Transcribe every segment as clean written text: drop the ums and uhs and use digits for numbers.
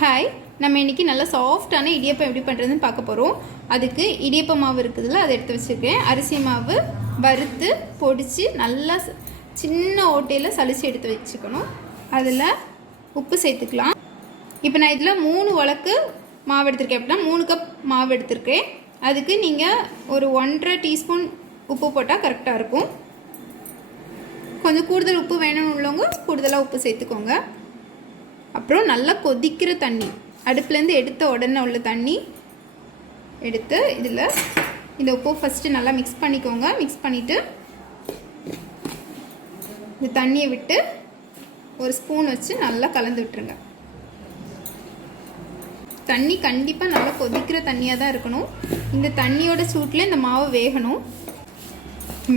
Hi, நம்ம இன்றைக்கி நல்லா சாஃப்டான இடியப்பம் எப்படி பண்ணுறதுன்னு பார்க்க போகிறோம். அதுக்கு இடியப்ப மாவு இருக்குதுல்ல, அதை எடுத்து வச்சுருக்கேன். அரிசி மாவு வறுத்து பொடித்து நல்லா சின்ன ஓட்டையில் சலிச்சு எடுத்து வச்சுக்கணும். அதில் உப்பு சேர்த்துக்கலாம். இப்போ நான் இதில் 3 உலக்கு மாவு எடுத்திருக்கேன். அப்படின்னா 3 கப் மாவு எடுத்திருக்கேன். அதுக்கு நீங்கள் ஒரு 1.5 டீஸ்பூன் உப்பு போட்டால் கரெக்டாக இருக்கும். கொஞ்சம் கூடுதல் உப்பு வேணும்னு உள்ளவங்க கூடுதலாக உப்பு சேர்த்துக்கோங்க. அப்புறம் நல்லா கொதிக்கிற தண்ணி, அடுப்புலேருந்து எடுத்த உடனே உள்ள தண்ணி எடுத்து இதில் இந்த உப்பு ஃபஸ்ட்டு நல்லா மிக்ஸ் பண்ணிக்கோங்க. மிக்ஸ் பண்ணிவிட்டு இந்த தண்ணியை விட்டு ஒரு ஸ்பூன் வச்சு நல்லா கலந்து விட்டுருங்க. தண்ணி கண்டிப்பாக நல்லா கொதிக்கிற தண்ணியாக தான் இருக்கணும். இந்த தண்ணியோட சூட்டில் இந்த மாவு வேகணும்.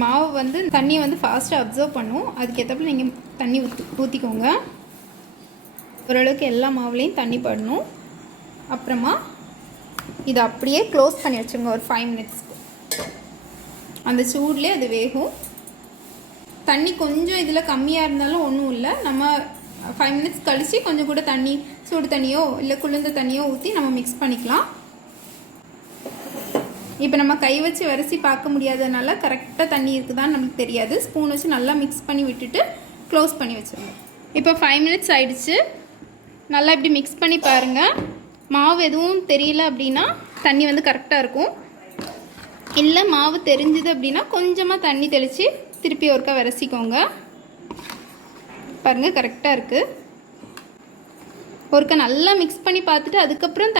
மாவு தண்ணியை ஃபாஸ்ட்டாக அப்சர்வ் பண்ணும். அதுக்கேற்றப்ப நீங்கள் தண்ணி ஊற்றிக்கோங்க. ஓரளவுக்கு எல்லா மாவுலேயும் தண்ணி படணும். அப்புறமா இதை அப்படியே க்ளோஸ் பண்ணி வச்சுருங்க ஒரு 5 மினிட்ஸ்க்கு. அந்த சூட்லேயே அது வேகும். தண்ணி கொஞ்சம் இதில் கம்மியாக இருந்தாலும் ஒன்றும் இல்லை. நம்ம 5 மினிட்ஸ் கழித்து கொஞ்சம் கூட தண்ணி, சூடு தண்ணியோ இல்லை குளிர்ந்த தண்ணியோ ஊற்றி நம்ம மிக்ஸ் பண்ணிக்கலாம். இப்போ நம்ம கை வச்சு வரிசை பார்க்க முடியாததுனால கரெக்டாக தண்ணி இருக்குதான்னு நமக்கு தெரியாது. ஸ்பூன் வச்சு நல்லா மிக்ஸ் பண்ணி விட்டுட்டு க்ளோஸ் பண்ணி வச்சுருங்க. இப்போ 5 மினிட்ஸ் ஆயிடுச்சு. நல்லா இப்படி மிக்ஸ் பண்ணி பாருங்கள். மாவு எதுவும் தெரியல அப்படின்னா தண்ணி கரெக்டாக இருக்கும். இல்லை மாவு தெரிஞ்சுது அப்படின்னா கொஞ்சமாக தண்ணி தெளித்து திருப்பி ஒருக்கா விரசிக்கோங்க. பாருங்கள், கரெக்டாக இருக்குது. ஒருக்கா நல்லா மிக்ஸ் பண்ணி பார்த்துட்டு அதுக்கப்புறம்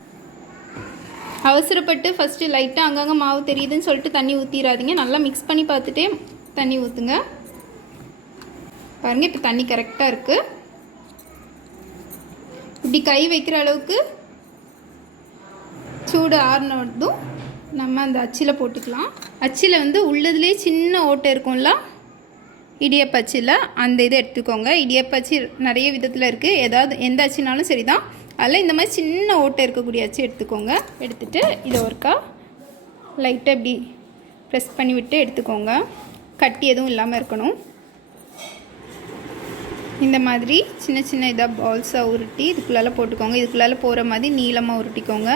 அவசரப்பட்டு ஃபஸ்ட்டு லைட்டாக அங்கங்கே மாவு தெரியுதுன்னு சொல்லிட்டு தண்ணி ஊற்றிடாதீங்க. நல்லா மிக்ஸ் பண்ணி பார்த்துட்டே தண்ணி ஊற்றுங்க. பாருங்கள், இப்போ தண்ணி கரெக்டாக இருக்குது. இப்படி கை வைக்கிற அளவுக்கு சூடு ஆறுனதும் நம்ம அந்த அச்சில் போட்டுக்கலாம். அச்சில் உள்ளதுலேயே சின்ன ஓட்டை இருக்கும்ல, இடியப்ப அச்சில், அந்த இதை எடுத்துக்கோங்க. இடியப்ப அச்சு நிறைய விதத்தில் இருக்குது. எந்த அச்சினாலும் சரி தான். அதில் இந்த மாதிரி சின்ன ஓட்டை இருக்கக்கூடிய அச்சு எடுத்துக்கோங்க. எடுத்துகிட்டு இதை ஒருக்கா லைட்டாக இப்படி ப்ரெஸ் பண்ணி விட்டு எடுத்துக்கோங்க. கட்டி எதுவும் இல்லாமல் இருக்கணும். இந்த மாதிரி சின்ன சின்ன இதாக பால்ஸாக உருட்டி இதுக்குள்ளால போட்டுக்கோங்க. இதுக்குள்ளால போகிற மாதிரி நீளமாக உருட்டிக்கோங்க.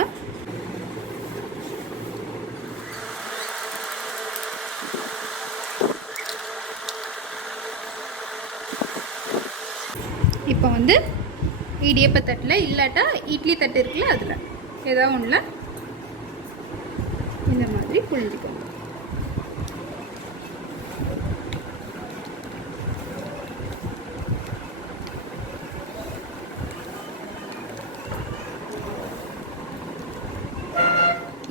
இப்போ இடியப்ப தட்டில் இல்லாட்டா இட்லி தட்டு இருக்குல்ல, அதில் ஏதாவது ஒன்றில் இந்த மாதிரி புழிஞ்சிக்கோங்க.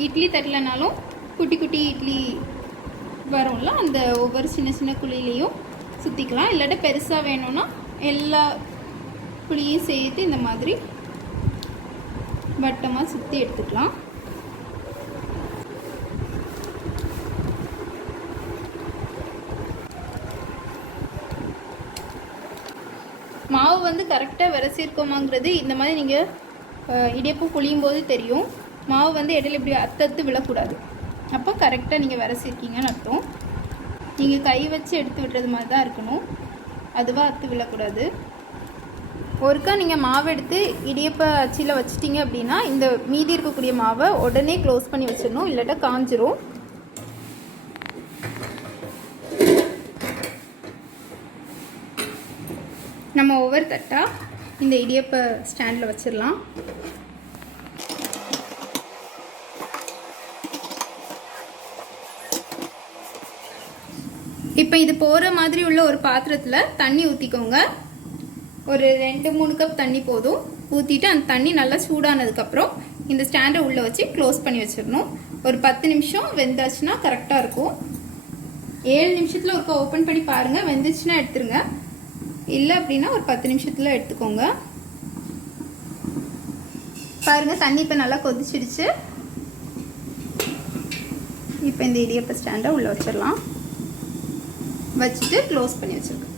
இட்லி தட்டலனாலும் குட்டி குட்டி இட்லி வரும்ல, அந்த ஒவ்வொரு சின்ன சின்ன குழியிலையும் சுற்றிக்கலாம். இல்லாட்ட பெருசாக வேணும்னா எல்லா குழியும் சேர்த்து இந்த மாதிரி வட்டமாக சுற்றி எடுத்துக்கலாம். மாவு கரெக்டாக விரசிருக்கோமாங்கிறது இந்த மாதிரி நீங்கள் இடியப்பம் புளியும் போது தெரியும். மாவு இடையில இப்படி அத்தத்து விழக்கூடாது. அப்போ கரெக்டாக நீங்கள் விரசிருக்கீங்கன்னு அர்த்தம். நீங்கள் கை வச்சு எடுத்து விடுறது மாதிரி தான் இருக்கணும். அதுவாக அத்து விழக்கூடாது. ஒருக்கா நீங்கள் மாவு எடுத்து இடியப்ப அச்சில் வச்சிட்டிங்க அப்படின்னா இந்த மீதி இருக்கக்கூடிய மாவை உடனே க்ளோஸ் பண்ணி வச்சிடணும், இல்லாட்டா காஞ்சிரும். நம்ம ஒவ்வொரு தட்டாக இந்த இடியப்ப ஸ்டாண்டில் வச்சிடலாம். இப்போ இது போகிற மாதிரி உள்ள ஒரு பாத்திரத்தில் தண்ணி ஊற்றிக்கோங்க. ஒரு 2-3 கப் தண்ணி போதும். ஊற்றிட்டு அந்த தண்ணி நல்லா சூடானதுக்கப்புறம் இந்த ஸ்டாண்டை உள்ளே வச்சு க்ளோஸ் பண்ணி வச்சிடணும். ஒரு 10 நிமிஷம் வெந்தாச்சுன்னா கரெக்டாக இருக்கும். 7 நிமிஷத்தில் ஒருக்கா ஓப்பன் பண்ணி பாருங்கள். வெந்துச்சுன்னா எடுத்துருங்க. இல்லை அப்படின்னா ஒரு 10 நிமிஷத்தில் எடுத்துக்கோங்க. பாருங்கள், தண்ணி இப்போ நல்லா கொதிச்சிடுச்சு. இப்போ இந்த இடியப்ப ஸ்டாண்டை உள்ளே வச்சிடலாம். வச்சுட்டு க்ளோஸ் பண்ணி வச்சிருக்கேன்.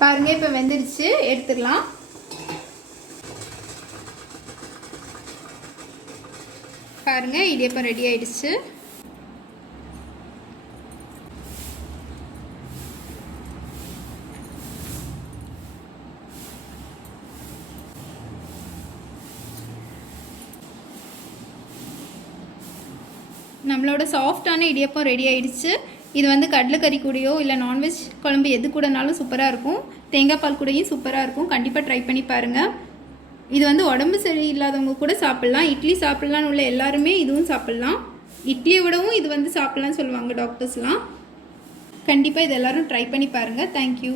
பாருங்க, இப்போ வெந்துடுச்சு. எடுத்துடலாம். பாருங்க, இடியப்பம் ரெடி ஆயிடுச்சு. நம்மளோட சாஃப்டான இடியப்பம் ரெடி ஆயிடுச்சு. இது வந்து கடலைக்கறி கூடயோ இல்லை நான்வெஜ் குழம்பு எது கூடனாலும் சூப்பராக இருக்கும். தேங்காய் பால் கூடயும் சூப்பராக இருக்கும். கண்டிப்பாக ட்ரை பண்ணி பாருங்கள். இது வந்து உடம்பு சரியில்லாதவங்க கூட சாப்பிட்லாம். இட்லி சாப்பிட்லான்னு உள்ள எல்லாருமே இதுவும் சாப்பிட்லாம். இட்லியை விடவும் இது வந்து சாப்பிட்லான்னு சொல்லுவாங்க டாக்டர்ஸ்லாம். கண்டிப்பாக இது எல்லோரும் ட்ரை பண்ணி பாருங்கள். தேங்க்யூ.